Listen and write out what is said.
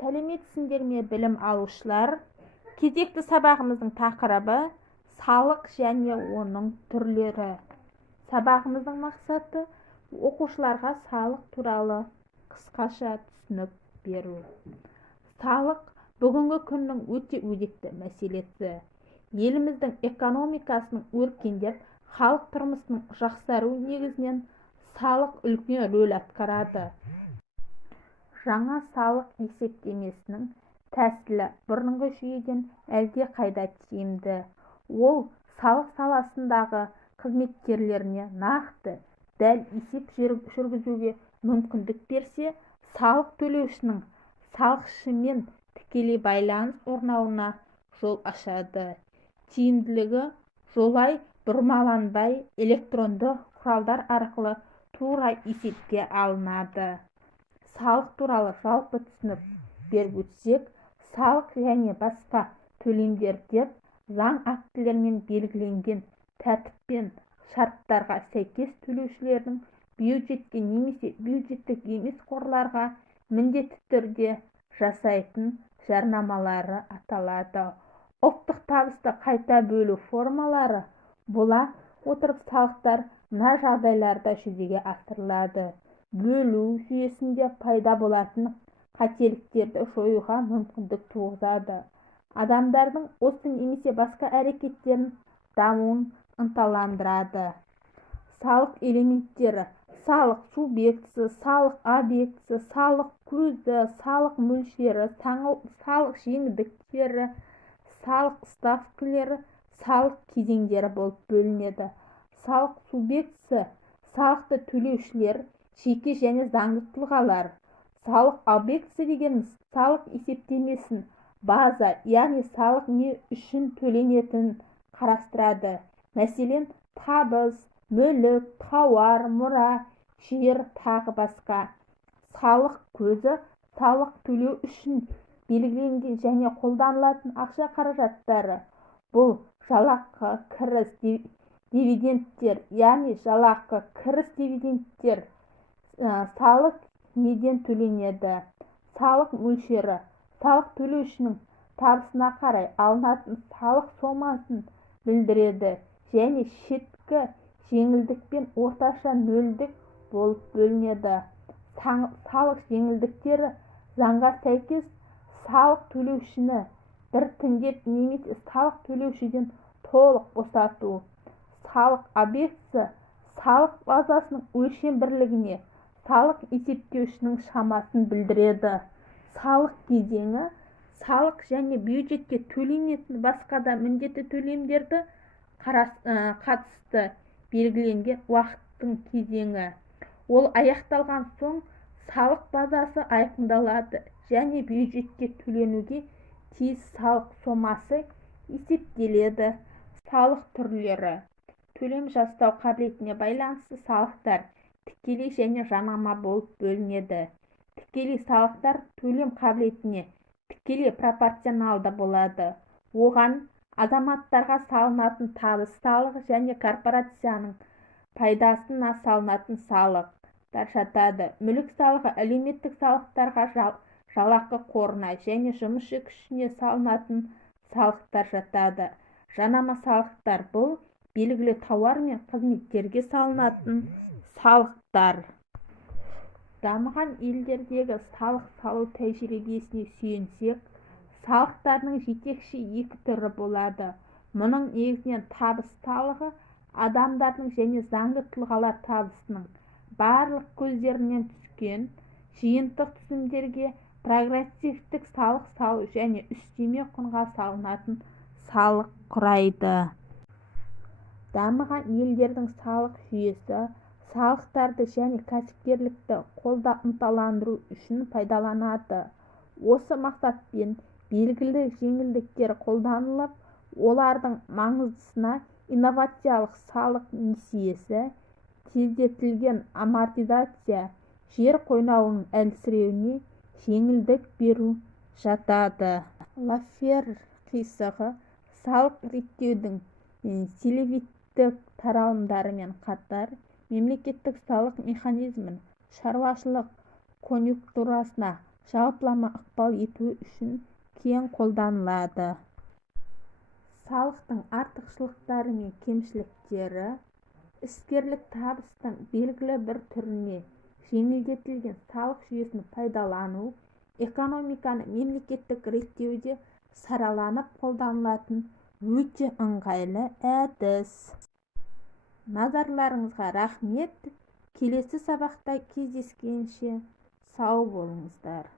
Сәлеметсіңдер ме, білім алушылар? Кезекті сабағымыздың тақырыбы салық және оның түрлері. Сабағымыздың мақсаты оқушыларға салық туралы қысқаша түсінік беру. Салық бүгінгі күннің өте өзекті мәселесі. Еліміздің экономикасының өркендеп, халық тұрмысының жақсару негізінен салық үлкен рөл атқарады. Жаңа салық есептемесінің тәсілі бұрынғы жүйеден әлдеқайда тиімді. Ол салық саласындағы қызметкерлеріне нақты, дәл есеп жүргізуге мүмкіндік берсе, салық төлеушінің салықшымен тікелей байланыс орнауына жол ашады. Тиімділігі жолай бұрмаланбай электронды құралдар арқылы тура есепке алынады. Салық туралы жалпы түсінік беріп өтсек, салық және басқа төлемдер деп заң актілерімен белгіленген тәртіппен шарттарға сәйкес төлеушілердің бюджетке немесе бюджеттік емес қорларға міндетті түрде жасайтын жарнамалары аталады. Ұлттық табысты қайта бөлу формалары бола отырып салықтар мына жағдайларда жүзеге асырылады. Бөлу жүйесінде пайда болатын қателіктерді жоюға мүмкіндік туғызады. Адамдардың осы немесе басқа әрекеттерін дамуын ынталандырады. Салық элементтері: салық субъектісі, салық объектісі, салық көзі, салық мөлшері, салық жеңілдіктері, салық ставкілері, салық кезеңдері болып бөлінеді. Салық субъектісі салықты төлеушілер, жеке және заңды тұлғалар. Салық объектісі дегеніміз салық есептемесін база, яғни салық не үшін төленетінін қарастырады. Мәселен, табыс, мүлік, тауар, мұра, жер, тағы басқа. Салық көзі салық төлеу үшін белгіленген және қолданылатын ақша қаражаттары. Бұл жалақы, кіріс, дивидендтер, яғни жалақы, кіріс, дивидендтер. Салық неден төленеді? Салық мөлшері салық төлеушінің табысына қарай алынатын салық сомасын білдіреді және шеткі жеңілдікпен орташа нөлдік болып бөлінеді. Салық жеңілдіктері заңға сәйкес салық төлеушіні біртіндеп немесе салық төлеушіден толық босату. Салық объектісі салық базасының өлшем бірлігіне салық есептеушінің шамасын білдіреді. Салық кезеңі салық және бюджетке төленетін басқа да міндетті төлемдерді қатысты белгіленген уақыттың кезеңі. Ол аяқталған соң салық базасы айқындалады және бюджетке төленуге тиіс салық сомасы есептеледі. Салық түрлері: төлем жасау қабілетіне байланысты салықтар тікелей және жанама болып бөлінеді. Тікелей салықтар төлем қабілетіне тікелей пропорционалды болады. Оған азаматтарға салынатын табыс салығы және корпорацияның пайдасына салынатын салықтар жатады. Мүлік салығы әлеуметтік салықтарға жалақы қорына және жұмысшы күшіне салынатын салықтар жатады. Жанама салықтар бұл белгілі тауар мен қызметтерге салынатын салықтар. Дамыған елдердегі салық салу тәжірибесіне сүйенсек, салықтардың жетекші екі түрі болады. Мұның негізінен табыс салығы адамдардың және заңды тұлғалар табысының барлық көздерінен түскен жиынтық түсімдерге прогрессивтік салық салу және үстеме құнға салынатын салық құрайды. Дамыған елдердің салық жүйесі салықтарды және кәсіпкерлікті ынталандыру үшін пайдаланады. Осы мақсатпен белгілі жеңілдіктер қолданылып, олардың маңыздысына инновациялық салық несиесі, тездетілген амортизация, жер қойнауының әлсіреуіне жеңілдік беру жатады. Лафер қисығы салық реттеудің селевиттік таралымдарымен қатар мемлекеттік салық механизмін шаруашылық конъюнктурасына жалпылама ықпал етуі үшін кең қолданылады. Салықтың артықшылықтары мен кемшіліктері: іскерлік табыстың белгілі бір түріне жеңілдетілген салық жүйесін пайдалану экономиканы мемлекеттік реттеуде сараланып қолданылатын өте ыңғайлы әдіс. Назарларыңызға рахмет. Келесі сабақта кездескенше сау болыңыздар.